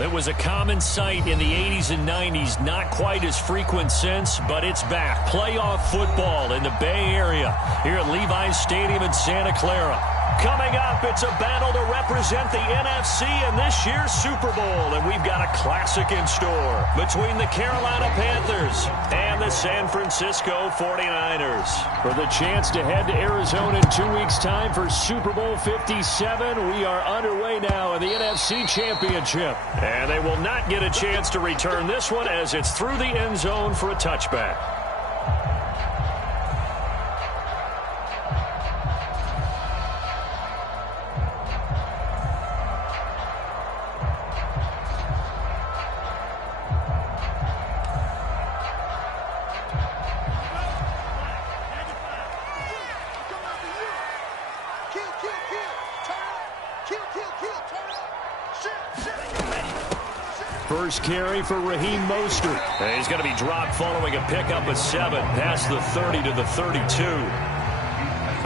It was a common sight in the 80s and 90s, not quite as frequent since, but it's back. Playoff football in the Bay Area here at Levi's Stadium in Santa Clara. Coming up, it's a battle to represent the NFC in this year's Super Bowl, and we've got a classic in store between the Carolina Panthers and the San Francisco 49ers. For the chance to head to Arizona in 2 weeks' time for Super Bowl 57, we are underway now in the NFC Championship. And they will not get a chance to return this one as it's through the end zone for a touchback. First carry for Raheem Mostert. He's going to be dropped following a pickup of 7 past the 30 to the 32.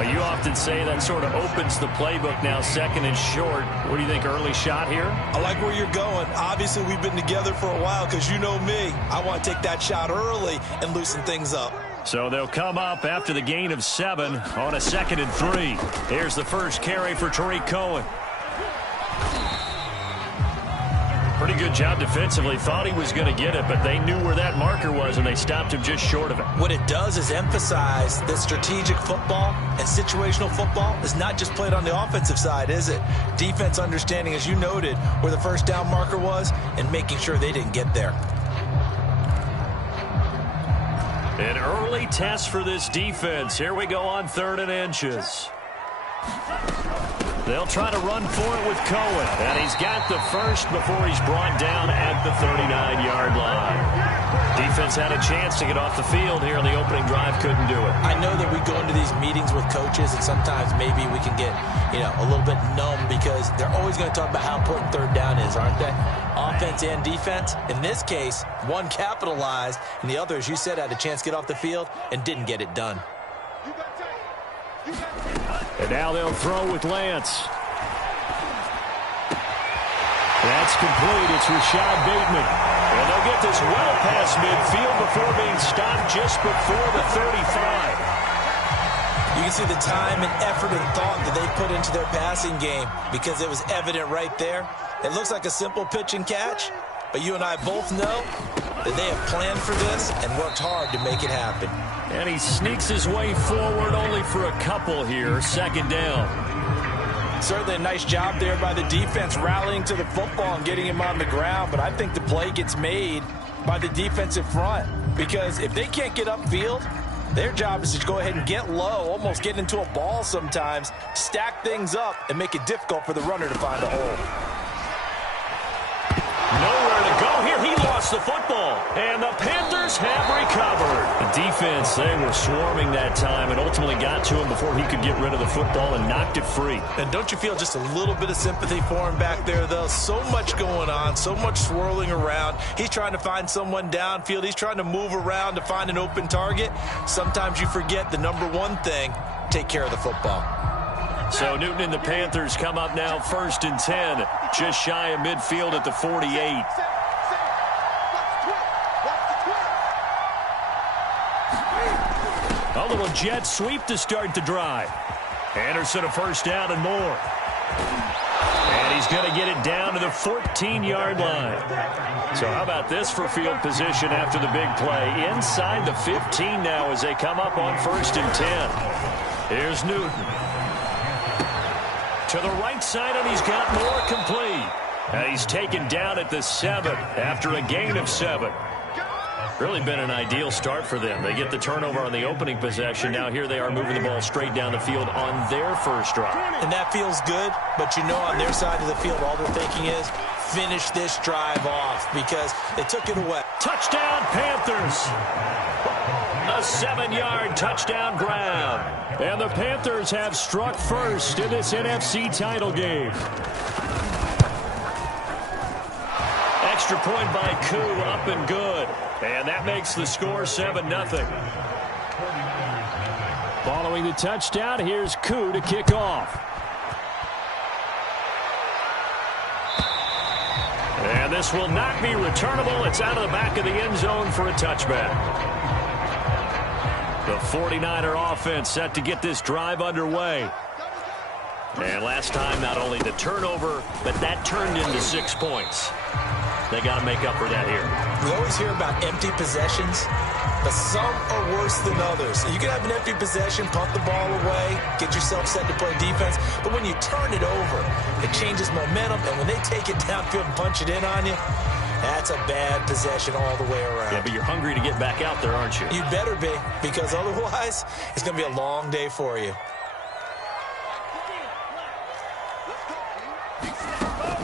You often say that sort of opens the playbook now, second and short. What do you think, early shot here? I like where you're going. Obviously, we've been together for a while because you know me. I want to take that shot early and loosen things up. So they'll come up after the gain of 7 on a 2nd and 3. Here's the first carry for Tariq Cohen. Pretty good job defensively. Thought he was going to get it, but they knew where that marker was, and they stopped him just short of it. What it does is emphasize that strategic football and situational football is not just played on the offensive side, is it? Defense understanding, as you noted, where the first down marker was and making sure they didn't get there. An early test for this defense. Here we go on 3rd and inches. They'll try to run for it with Cohen. And he's got the first before he's brought down at the 39-yard line. Defense had a chance to get off the field here in the opening drive. Couldn't do it. I know that we go into these meetings with coaches, and sometimes maybe we can get, a little bit numb because they're always going to talk about how important 3rd down is, aren't they? Offense and defense. In this case, one capitalized, and the other, as you said, had a chance to get off the field and didn't get it done. And now they'll throw with Lance. That's complete. It's Rashad Bateman. And they'll get this well past midfield before being stopped just before the 35. You can see the time and effort and thought that they put into their passing game because it was evident right there. It looks like a simple pitch and catch, but you and I both know that they have planned for this and worked hard to make it happen. And he sneaks his way forward only for a couple here. 2nd down. Certainly a nice job there by the defense rallying to the football and getting him on the ground. But I think the play gets made by the defensive front because if they can't get upfield, their job is to go ahead and get low, almost get into a ball sometimes, stack things up, and make it difficult for the runner to find a hole. Nowhere to go here. He lost the football. And the Panthers have recovered. The defense, they were swarming that time and ultimately got to him before he could get rid of the football and knocked it free. And don't you feel just a little bit of sympathy for him back there, though? So much going on, so much swirling around. He's trying to find someone downfield. He's trying to move around to find an open target. Sometimes you forget the number one thing, take care of the football. So Newton and the Panthers come up now 1st and 10, just shy of midfield at the 48. A little jet sweep to start the drive. Anderson a 1st down and more. And he's going to get it down to the 14-yard line. So how about this for field position after the big play? Inside the 15 now as they come up on 1st and 10. Here's Newton. To the right side, and he's got more complete. And he's taken down at the 7 after a gain of 7. Really been an ideal start for them. They get the turnover on the opening possession. Now here they are moving the ball straight down the field on their first drive. And that feels good, but you know on their side of the field all they're thinking is finish this drive off because they took it away. Touchdown, Panthers. A 7-yard touchdown grab. And the Panthers have struck first in this NFC title game. Extra point by Koo, up and good. And that makes the score 7-0. Following the touchdown, here's Koo to kick off. And this will not be returnable. It's out of the back of the end zone for a touchback. The 49er offense set to get this drive underway. And last time, not only the turnover, but that turned into 6 points. They got to make up for that here. We always hear about empty possessions, but some are worse than others. You can have an empty possession, punt the ball away, get yourself set to play defense, but when you turn it over, it changes momentum, and when they take it downfield and punch it in on you, that's a bad possession all the way around. Yeah, but you're hungry to get back out there, aren't you? You better be, because otherwise, it's going to be a long day for you.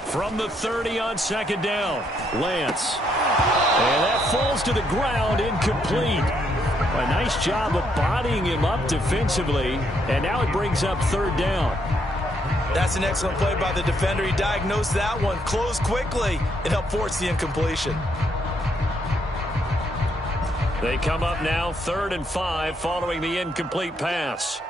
From the 30 on second down, Lance. And that falls to the ground, incomplete. A nice job of bodying him up defensively, and now it brings up third down. That's an excellent play by the defender. He diagnosed that one, closed quickly, and helped force the incompletion. They come up now 3rd and 5 following the incomplete pass.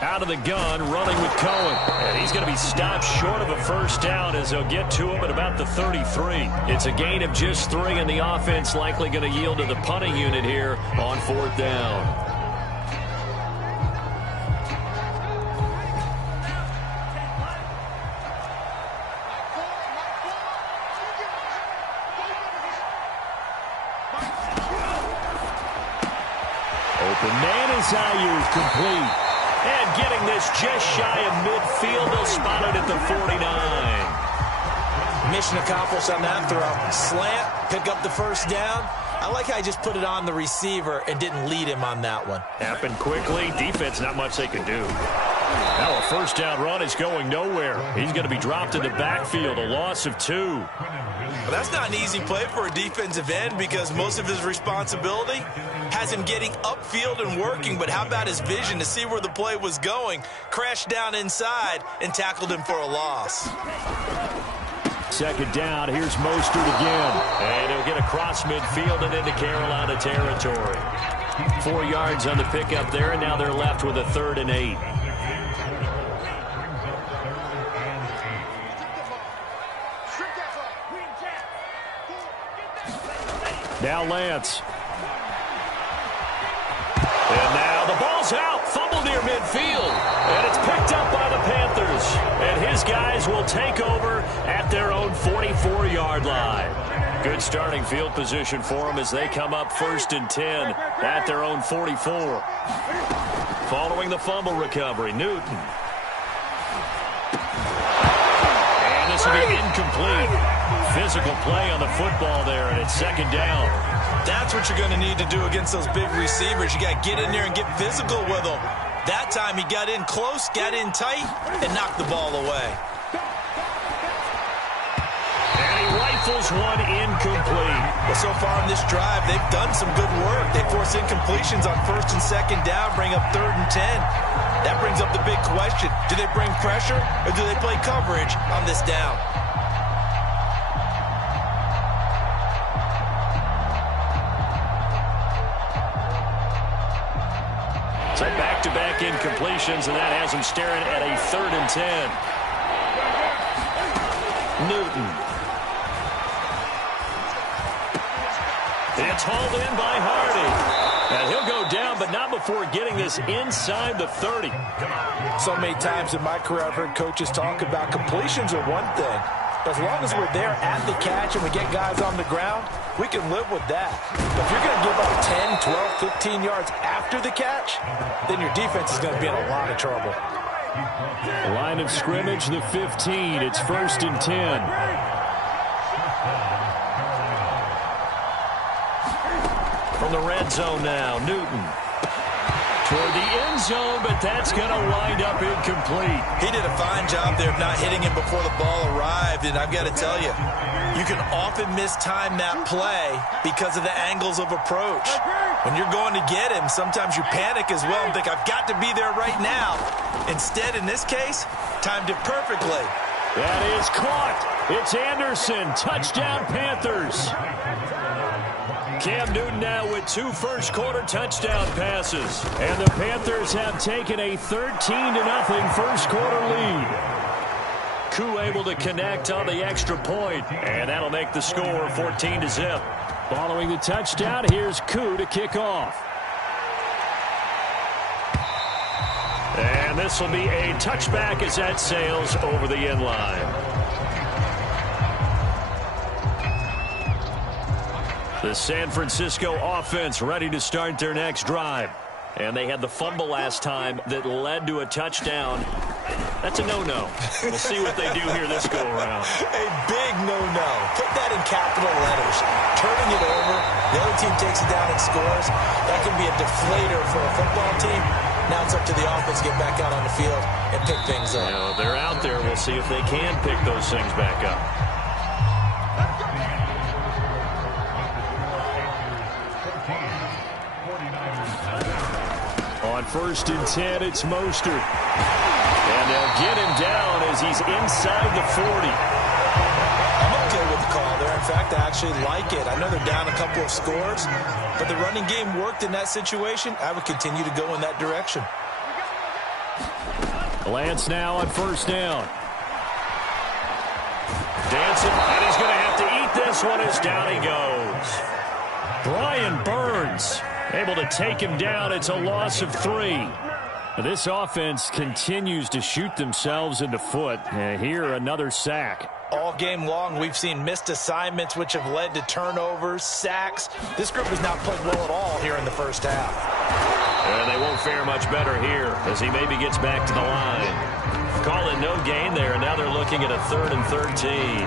Out of the gun, running with Cohen. And he's going to be stopped short of a first down as they'll get to him at about the 33. It's a gain of just 3, and the offense likely going to yield to the punting unit here on 4th down. Open man is Aiyuk, complete. And getting this just shy of midfield, they'll spot it at the 49. Mission accomplished on that throw. Slant, pick up the first down. I like how he just put it on the receiver and didn't lead him on that one. Happened quickly. Defense, not much they could do. Now a first down run is going nowhere. He's going to be dropped in the backfield, a loss of 2. Well, that's not an easy play for a defensive end because most of his responsibility has him getting upfield and working, but how about his vision to see where the play was going? Crashed down inside and tackled him for a loss. Second down, here's Mostert again. And he'll get across midfield and into Carolina territory. 4 yards on the pickup there, and now they're left with a 3rd and 8. Now Lance. And now the ball's out. Fumble near midfield. And it's picked up by the Panthers. And his guys will take over at their own 44-yard line. Good starting field position for them as they come up 1st and 10 at their own 44. Following the fumble recovery, Newton. And this will be incomplete. Physical play on the football there, and it's 2nd down. That's what you're going to need to do against those big receivers. You got to get in there and get physical with them. That time he got in close, got in tight, and knocked the ball away. And he rifles one incomplete. Well, so far in this drive, they've done some good work. They force incompletions on 1st and 2nd down, bring up 3rd and 10. That brings up the big question. Do they bring pressure, or do they play coverage on this down? So back-to-back incompletions, and that has him staring at a 3rd and 10. Newton. It's hauled in by Hardy. And he'll go down, but not before getting this inside the 30. So many times in my career, I've heard coaches talk about completions are one thing. But as long as we're there at the catch and we get guys on the ground, we can live with that. But if you're going to give up 10, 12, 15 yards after the catch, then your defense is going to be in a lot of trouble. Line of scrimmage, the 15. It's 1st and 10. From the red zone now, Newton. Toward the end zone, but that's going to wind up incomplete. He did a fine job there of not hitting him before the ball arrived, and I've got to tell you, you can often mistime that play because of the angles of approach. When you're going to get him, sometimes you panic as well and think, I've got to be there right now. Instead, in this case, timed it perfectly. That is caught. It's Anderson. Touchdown, Panthers. Cam Newton now with 2 first-quarter touchdown passes. And the Panthers have taken a 13-0 first-quarter lead. Koo able to connect on the extra point, and that'll make the score 14-0. Following the touchdown, here's Koo to kick off. And this will be a touchback as that sails over the end line. The San Francisco offense ready to start their next drive. And they had the fumble last time that led to a touchdown. That's a no-no. We'll see what they do here this go-around. A big no-no. Put that in capital letters. Turning it over, the other team takes it down and scores. That can be a deflator for a football team. Now it's up to the offense to get back out on the field and pick things up. You know, they're out there. We'll see if they can pick those things back up. On 1st and 10, it's Mostert. And they'll get him down as he's inside the 40. I'm okay with the call there. In fact, I actually like it. I know they're down a couple of scores, but the running game worked in that situation. I would continue to go in that direction. Lance now on 1st down. Dancing, and he's going to have to eat this one as down he goes. Brian Burns able to take him down. It's a loss of 3. This offense continues to shoot themselves in the foot. Here, another sack. All game long, we've seen missed assignments, which have led to turnovers, sacks. This group has not played well at all here in the first half. And they won't fare much better here as he maybe gets back to the line. Call it no gain there, and now they're looking at a 3rd and 13.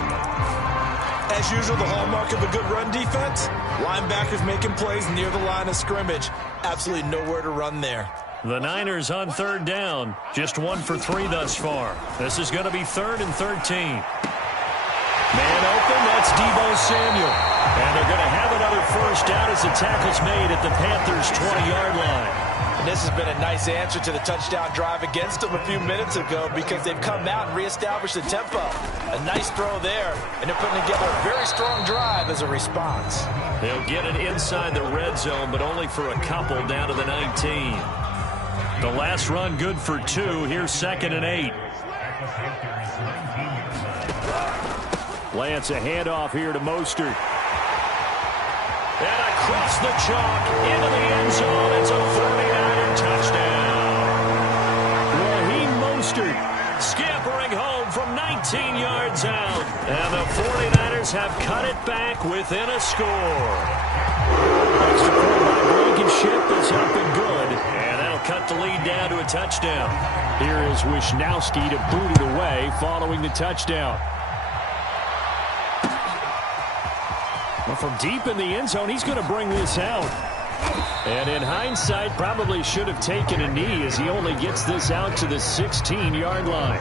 As usual, the hallmark of a good run defense, linebackers making plays near the line of scrimmage. Absolutely nowhere to run there. The Niners on 3rd down. Just 1 for 3 thus far. This is going to be 3rd and 13. Man open, that's Deebo Samuel. And they're going to have another 1st down as the tackle's made at the Panthers' 20-yard line. And this has been a nice answer to the touchdown drive against them a few minutes ago because they've come out and reestablished the tempo. A nice throw there, and they're putting together a very strong drive as a response. They'll get it inside the red zone, but only for a couple down to the 19. The last run good for 2. Here's 2nd and 8. Lance, a handoff here to Mostert. And across the chalk into the end zone. It's a 49er touchdown. Raheem Mostert scampering home from 19 yards out. And the 49ers have cut it back within a score. Extra point by Blankenship is up and good. And that'll cut the lead down to a touchdown. Here is Wisnowski to boot it away following the touchdown. Well, from deep in the end zone, he's going to bring this out. And in hindsight, probably should have taken a knee as he only gets this out to the 16-yard line.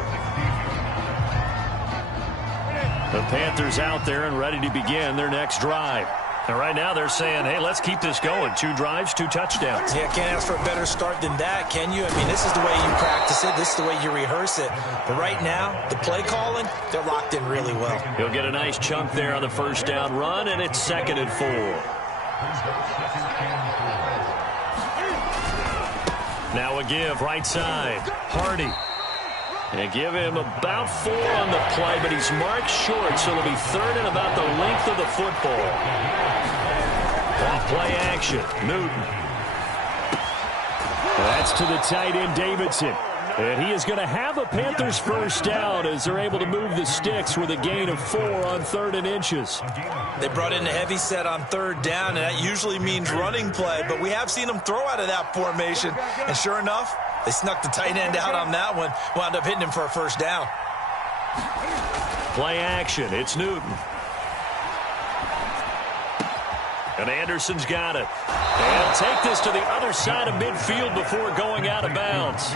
The Panthers out there and ready to begin their next drive. And right now they're saying, hey, let's keep this going. 2 drives, 2 touchdowns. Yeah, can't ask for a better start than that, can you? I mean, this is the way you practice it. This is the way you rehearse it. But right now, the play calling, they're locked in really well. He'll get a nice chunk there on the 1st down run, and it's 2nd and 4. Now a give right side. Hardy. And give him about 4 on the play, but he's marked short, so it'll be 3rd and about the length of the football. Off play action. Newton. That's to the tight end, Davidson. And he is going to have a Panthers 1st down as they're able to move the sticks with a gain of 4 on 3rd and inches. They brought in a heavy set on 3rd down, and that usually means running play, but we have seen them throw out of that formation. And sure enough, they snuck the tight end out on that one, wound up hitting him for a 1st down. Play action. It's Newton. And Anderson's got it. And take this to the other side of midfield before going out of bounds.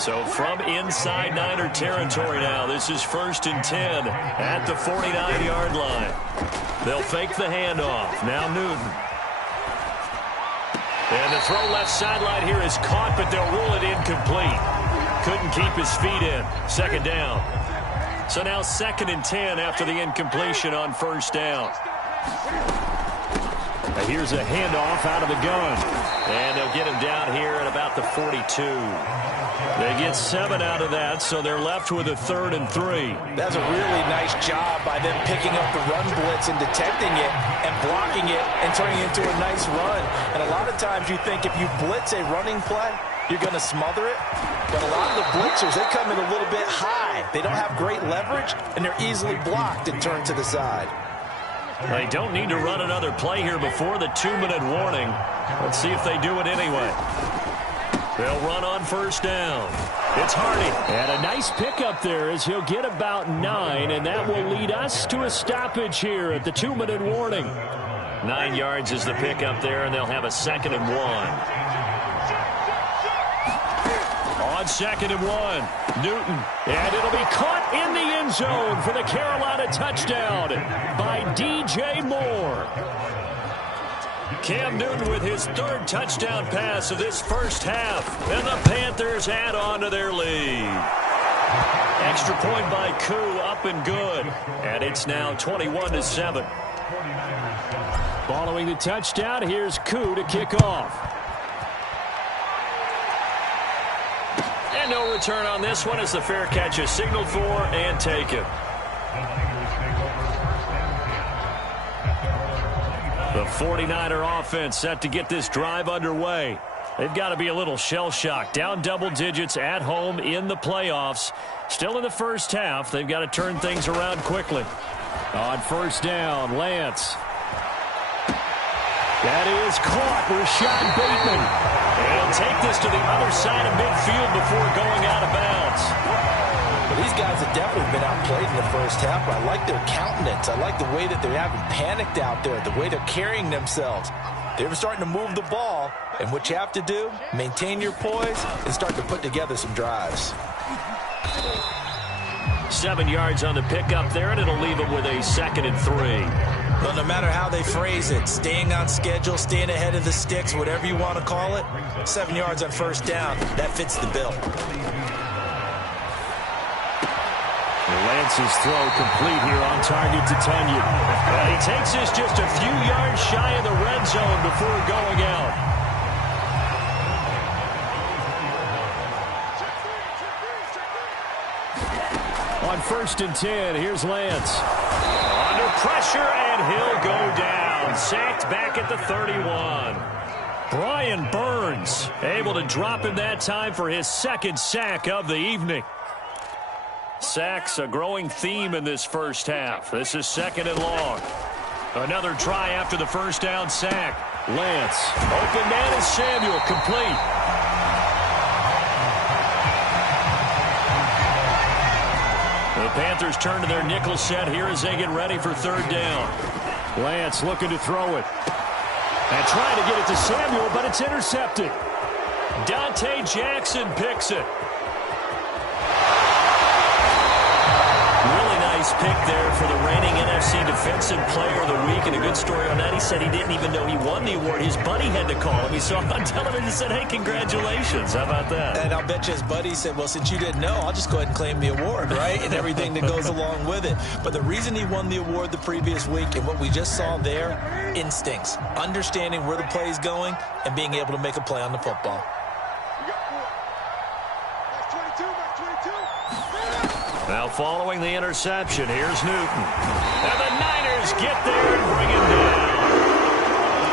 So from inside Niner territory now, this is 1st and 10 at the 49-yard line. They'll fake the handoff. Now Newton. And the throw left sideline here is caught, but they'll rule it incomplete. Couldn't keep his feet in. 2nd down. So now 2nd and 10 after the incompletion on 1st down. Here's a handoff out of the gun. And they'll get him down here at about the 42. They get 7 out of that, so they're left with a 3rd and 3. That's a really nice job by them picking up the run blitz and detecting it and blocking it and turning it into a nice run. And a lot of times you think if you blitz a running play, you're going to smother it. But a lot of the blitzers, they come in a little bit high. They don't have great leverage, and they're easily blocked and turned to the side. They don't need to run another play here before the 2-minute warning. Let's see if they do it anyway. They'll run on 1st down. It's Hardy. And a nice pickup there as he'll get about 9, and that will lead us to a stoppage here at the 2-minute warning. 9 yards is the pickup there, and they'll have a 2nd and 1. On 2nd and 1, Newton. And it'll be caught in the end zone for the Carolina touchdown by DJ Moore. Cam Newton with his 3rd touchdown pass of this first half. And the Panthers add on to their lead. Extra point by Koo, up and good. And it's now 21-7. Following the touchdown, here's Koo to kick off. And no return on this one as the fair catch is signaled for and taken. The 49er offense set to get this drive underway. They've got to be a little shell-shocked. Down double digits at home in the playoffs. Still in the first half. They've got to turn things around quickly. On 1st down, Lance. That is caught. Rashad Bateman. They'll take this to the other side of midfield before going out of bounds. Well, these guys have definitely been outplayed in the first half, but I like their countenance. I like the way that they haven't panicked out there, the way they're carrying themselves. They're starting to move the ball, and what you have to do, maintain your poise and start to put together some drives. 7 yards on the pickup there, and it'll leave them with a 2nd and 3. Well, no matter how they phrase it, staying on schedule, staying ahead of the sticks, whatever you want to call it, 7 yards on 1st down, that fits the bill. Lance's throw complete here on target to Tunyon. He takes this just a few yards shy of the red zone before going out. On 1st and 10, here's Lance. Under pressure, and he'll go down. Sacked back at the 31. Brian Burns able to drop him that time for his 2nd sack of the evening. Sacks a growing theme in this first half. This is 2nd and long. Another try after the 1st down sack. Lance. Open man is Samuel, complete. The Panthers turn to their nickel set here as they get ready for 3rd down. Lance looking to throw it. And trying to get it to Samuel, but it's intercepted. Dante Jackson picks it. Really nice pick there for the reigning NFC Defensive Player of the Week. And a good story on that, he said he didn't even know he won the award. His buddy had to call him. He saw him on television and said, hey, congratulations. How about that? And I'll bet you his buddy said, well, since you didn't know, I'll just go ahead and claim the award, right? And everything that goes along with it. But the reason he won the award the previous week and what we just saw there, instincts, understanding where the play is going and being able to make a play on the football. Now following the interception, here's Newton. And the Niners get there and bring him down.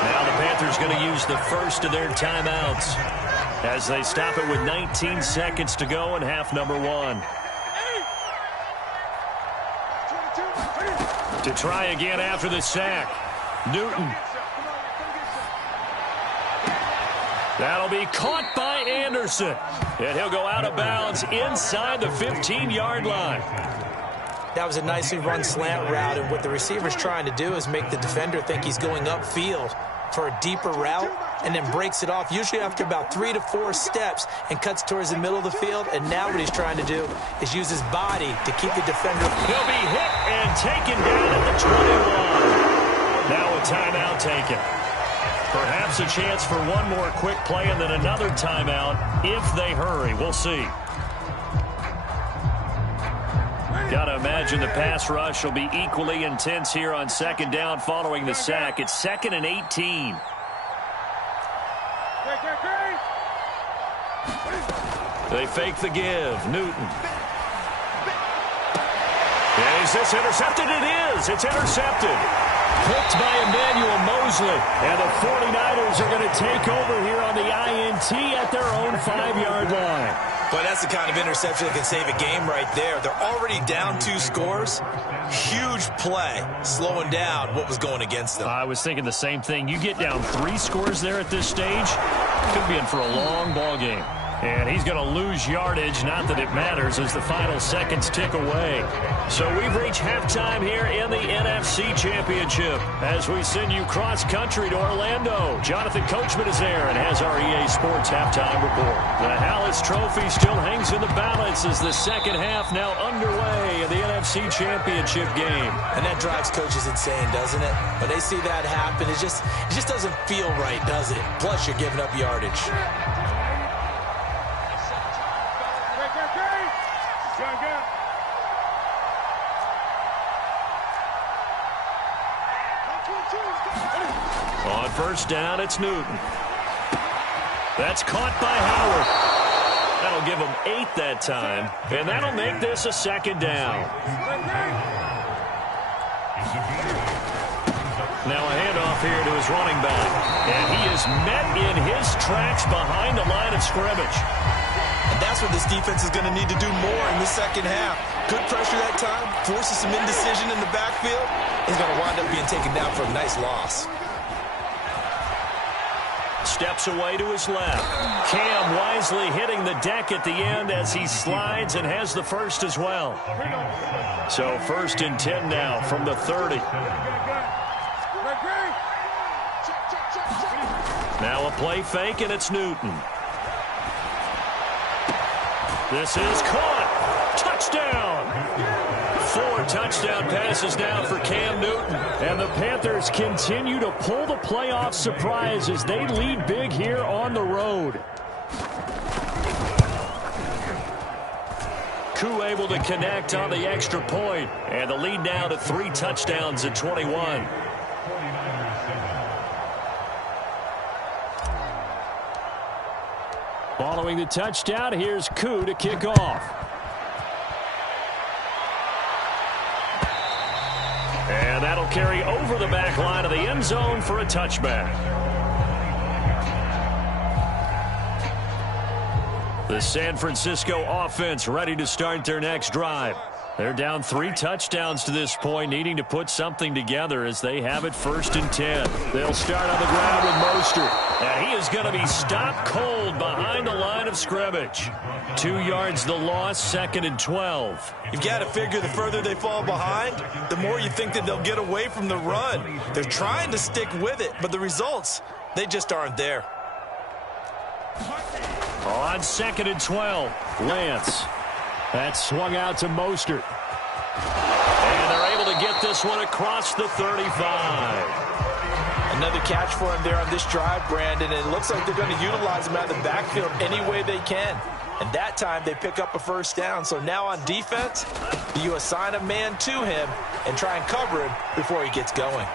Now the Panthers going to use the first of their timeouts as they stop it with 19 seconds to go in half number 1. To try again after the sack, Newton. That'll be caught by Anderson. And he'll go out of bounds inside the 15-yard line. That was a nicely run slant route, and what the receiver's trying to do is make the defender think he's going upfield for a deeper route and then breaks it off, usually after about 3 to 4 steps, and cuts towards the middle of the field. And now what he's trying to do is use his body to keep the defender. He'll be hit and taken down at the 21. Now a timeout taken. Perhaps a chance for one more quick play and then another timeout if they hurry. We'll see. Gotta imagine the pass rush will be equally intense here on second down following the sack. It's 2nd and 18. They fake the give. Newton. Is this intercepted? It is. It's intercepted. Picked by Emmanuel Mosley. And the 49ers are going to take over here on the INT at their own 5-yard line. But that's the kind of interception that can save a game right there. They're already down 2 scores. Huge play, slowing down what was going against them. I was thinking the same thing. You get down 3 scores there at this stage, could be in for a long ball game. And he's going to lose yardage, not that it matters, as the final seconds tick away. So we've reached halftime here in the NFC Championship as we send you cross-country to Orlando. Jonathan Coachman is there and has our EA Sports halftime report. The Hallis Trophy still hangs in the balance as the second half now underway in the NFC Championship game. And that drives coaches insane, doesn't it? When they see that happen, it just doesn't feel right, does it? Plus, you're giving up yardage. On first down, it's Newton. That's caught by Howard. That'll give him 8 that time, and that'll make this a second down. Now a handoff here to his running back, and he is met in his tracks behind the line of scrimmage. And that's what this defense is going to need to do more in the second half. Good pressure that time, forces some indecision in the backfield. He's going to wind up being taken down for a nice loss. Steps away to his left. Cam wisely hitting the deck at the end as he slides and has the first as well. So 1st and 10 now from the 30. Now a play fake, and it's Newton. This is caught. Touchdown. 4 touchdown passes now for Cam Newton. And the Panthers continue to pull the playoff surprise as they lead big here on the road. Koo able to connect on the extra point. And the lead now to 3 touchdowns at 21. Following the touchdown, here's Koo to kick off. And that'll carry over the back line of the end zone for a touchback. The San Francisco offense ready to start their next drive. They're down 3 touchdowns to this point, needing to put something together as they have it 1st and 10. They'll start on the ground with Mostert. And he is going to be stopped cold behind the line of scrimmage. 2 yards the loss, 2nd and 12. You've got to figure the further they fall behind, the more you think that they'll get away from the run. They're trying to stick with it, but the results, they just aren't there. On 2nd and 12, Lance. That's swung out to Mostert. And they're able to get this one across the 35. Another catch for him there on this drive, Brandon, and it looks like they're going to utilize him out of the backfield any way they can. And that time they pick up a first down. So now on defense, you assign a man to him and try and cover him before he gets going.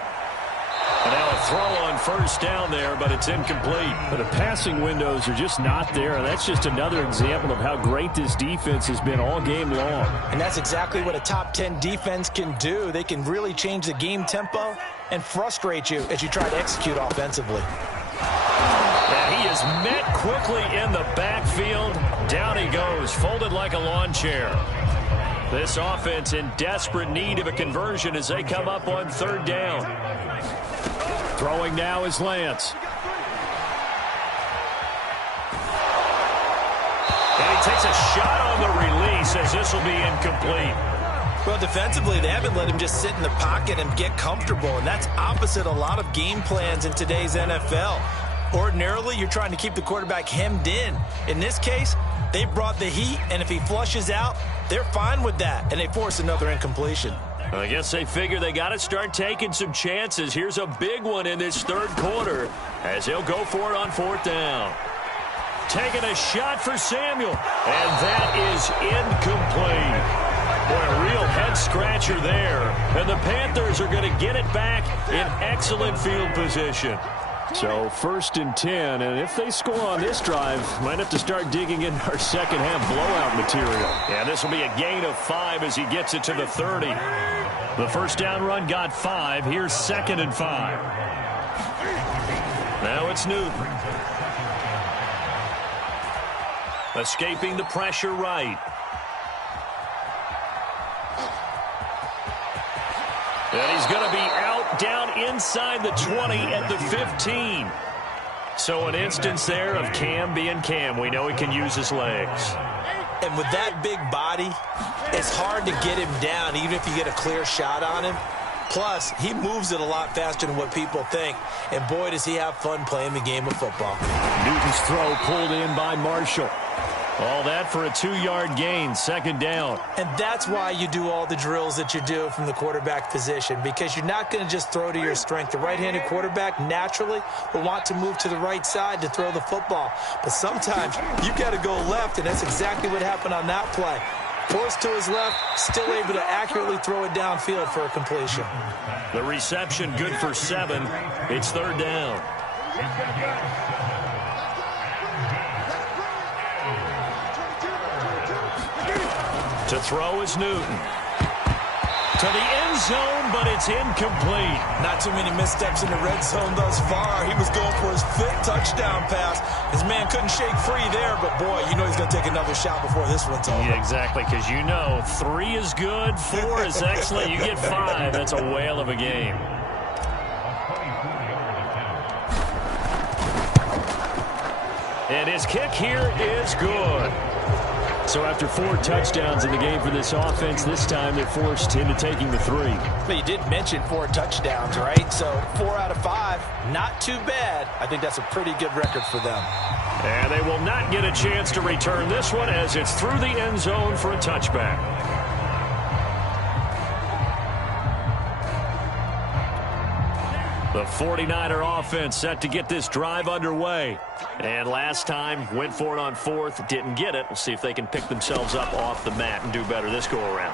And now a throw on first down there, but it's incomplete. But the passing windows are just not there, and that's just another example of how great this defense has been all game long. And that's exactly what a top 10 defense can do. They can really change the game tempo and frustrate you as you try to execute offensively. And he is met quickly in the backfield. Down he goes, folded like a lawn chair. This offense in desperate need of a conversion as they come up on 3rd down. Throwing now is Lance. And he takes a shot on the release as this will be incomplete. Well, defensively, they haven't let him just sit in the pocket and get comfortable, and that's opposite a lot of game plans in today's NFL. Ordinarily, you're trying to keep the quarterback hemmed in. In this case, they brought the heat, and if he flushes out, they're fine with that, and they force another incompletion. I guess they figure they got to start taking some chances. Here's a big one in this 3rd quarter as he'll go for it on 4th down. Taking a shot for Samuel, and that is incomplete. Boy, a real head-scratcher there. And the Panthers are going to get it back in excellent field position. So 1st and 10, and if they score on this drive, might have to start digging in our second-half blowout material. Yeah, this will be a gain of 5 as he gets it to the 30. The first down run got 5. Here's 2nd and 5. Now it's Newton. Escaping the pressure right. And he's going to be out down inside the 20 at the 15. So an instance there of Cam being Cam. We know he can use his legs. And with that big body, it's hard to get him down, even if you get a clear shot on him. Plus, he moves it a lot faster than what people think. And boy, does he have fun playing the game of football. Newton's throw pulled in by Marshall. All that for a 2-yard gain, 2nd down. And that's why you do all the drills that you do from the quarterback position, because you're not going to just throw to your strength. The right-handed quarterback naturally will want to move to the right side to throw the football. But sometimes you've got to go left, and that's exactly what happened on that play. Forced to his left, still able to accurately throw it downfield for a completion. The reception good for 7. It's 3rd down. To throw is Newton. To the end zone, but it's incomplete. Not too many missteps in the red zone thus far. He was going for his 5th touchdown pass. His man couldn't shake free there, but boy, you know he's going to take another shot before this one's over. Yeah, exactly, because you know 3 is good, 4 is excellent. You get 5, that's a whale of a game. And his kick here is good. So after 4 touchdowns in the game for this offense, this time they're forced into taking the 3. But you did mention 4 touchdowns, right? So 4 out of 5, not too bad. I think that's a pretty good record for them. And they will not get a chance to return this one as it's through the end zone for a touchback. The 49er offense set to get this drive underway. And last time, went for it on 4th, didn't get it. We'll see if they can pick themselves up off the mat and do better this go-around.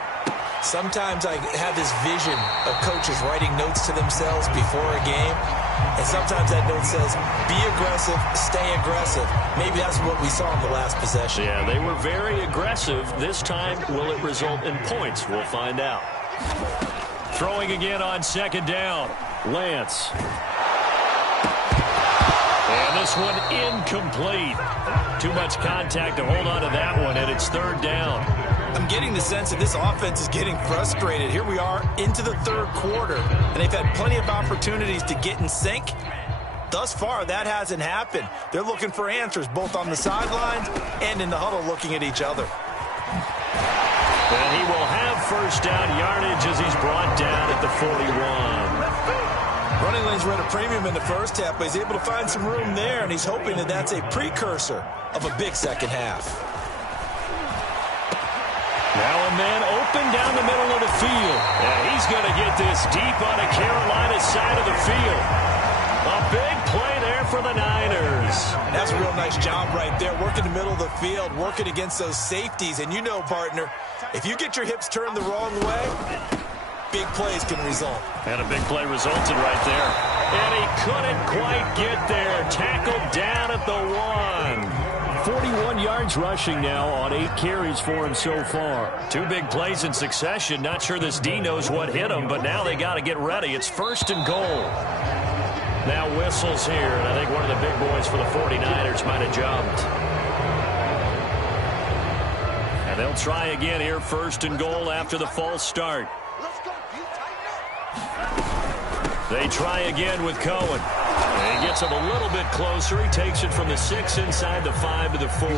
Sometimes I have this vision of coaches writing notes to themselves before a game. And sometimes that note says, be aggressive, stay aggressive. Maybe that's what we saw in the last possession. Yeah, they were very aggressive. This time, will it result in points? We'll find out. Throwing again on 2nd down. Lance. And this one incomplete. Too much contact to hold on to that one, and it's 3rd down. I'm getting the sense that this offense is getting frustrated. Here we are into the 3rd quarter, and they've had plenty of opportunities to get in sync. Thus far, that hasn't happened. They're looking for answers both on the sidelines and in the huddle looking at each other. And he will have 1st down yardage as he's brought down at the 41. Running lanes were at a premium in the first half, but he's able to find some room there, and he's hoping that that's a precursor of a big second half. Now a man open down the middle of the field. And he's going to get this deep on a Carolina side of the field. A big play there for the Niners. That's a real nice job right there, working the middle of the field, working against those safeties. And you know, partner, if you get your hips turned the wrong way, big plays can result. And a big play resulted right there. And he couldn't quite get there. Tackled down at the 1. 41 yards rushing now on 8 carries for him so far. 2 big plays in succession. Not sure this D knows what hit him, but now they got to get ready. It's 1st and goal. Now whistles here, and I think one of the big boys for the 49ers might have jumped. And they'll try again here, 1st and goal after the false start. They try again with Cohen. And he gets him a little bit closer. He takes it from the 6 inside the 5 to the 4.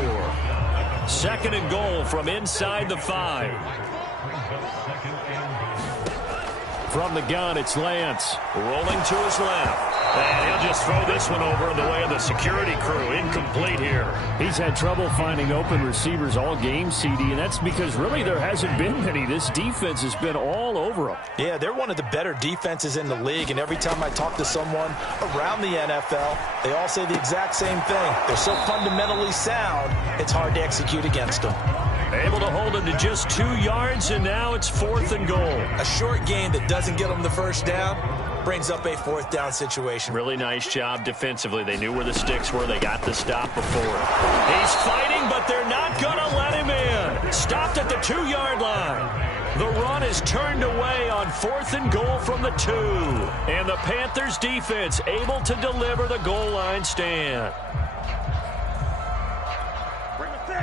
2nd and goal from inside the 5. From the gun, it's Lance. Rolling to his left. And he'll just throw this one over in the way of the security crew. Incomplete here. He's had trouble finding open receivers all game, CD, and that's because really there hasn't been many. This defense has been all over them. Yeah, they're one of the better defenses in the league, and every time I talk to someone around the NFL, they all say the exact same thing. They're so fundamentally sound, it's hard to execute against them. Able to hold him to just 2 yards, and now it's 4th and goal. A short gain that doesn't get them the first down brings up a 4th down situation. Really nice job defensively. They knew where the sticks were. They got the stop before. He's fighting, but they're not going to let him in. Stopped at the 2-yard line. The run is turned away on 4th and goal from the 2. And the Panthers defense able to deliver the goal line stand.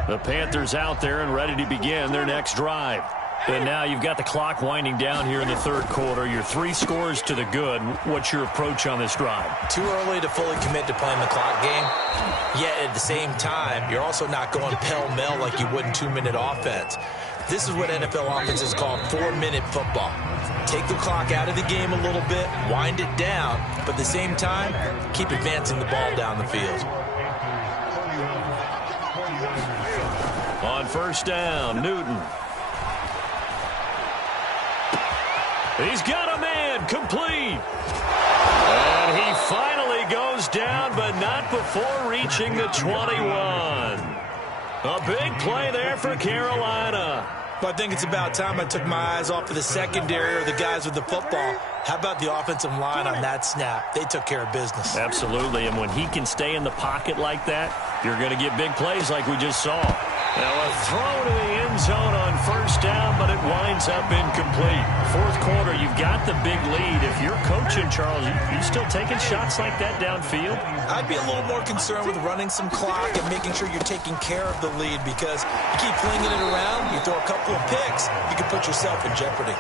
The Panthers out there and ready to begin their next drive. And now you've got the clock winding down here in the 3rd quarter. Your 3 scores to the good. What's your approach on this drive? Too early to fully commit to playing the clock game. Yet at the same time, you're also not going pell-mell like you would in 2-minute offense. This is what NFL offenses call 4-minute football. Take the clock out of the game a little bit, wind it down, but at the same time, keep advancing the ball down the field. On 1st down, Newton. He's got a man, complete. And he finally goes down, but not before reaching the 21. A big play there for Carolina. Well, I think it's about time I took my eyes off of the secondary or the guys with the football. How about the offensive line on that snap? They took care of business. Absolutely, and when he can stay in the pocket like that, you're going to get big plays like we just saw. Now a throw to the end zone on 1st down, but it winds up incomplete. 4th quarter, you've got the big lead. If you're coaching, Charles, you still taking shots like that downfield? I'd be a little more concerned with running some clock and making sure you're taking care of the lead, because you keep flinging it around, you throw a couple of picks, you can put yourself in jeopardy.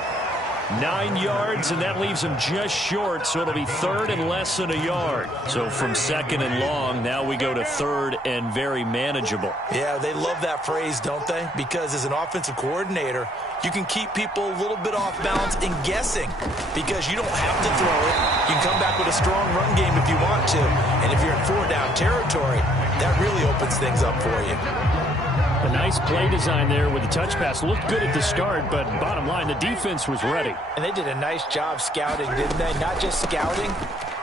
9 yards, and that leaves him just short, so it'll be 3rd and less than a yard. So from 2nd and long, now we go to 3rd and very manageable. Yeah, they love that phrase, don't they? Because as an offensive coordinator, you can keep people a little bit off balance and guessing, because you don't have to throw it. You can come back with a strong run game if you want to, and if you're in 4-down territory, that really opens things up for you. A nice play design there with the touch pass. Looked good at the start, but bottom line, the defense was ready. And they did a nice job scouting, didn't they? Not just scouting,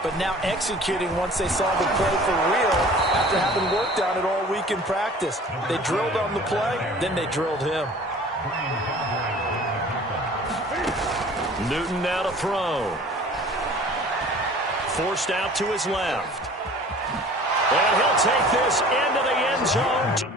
but now executing once they saw the play for real after having worked on it all week in practice. They drilled on the play, then they drilled him. Newton now to throw. Forced out to his left. And he'll take this into the end zone.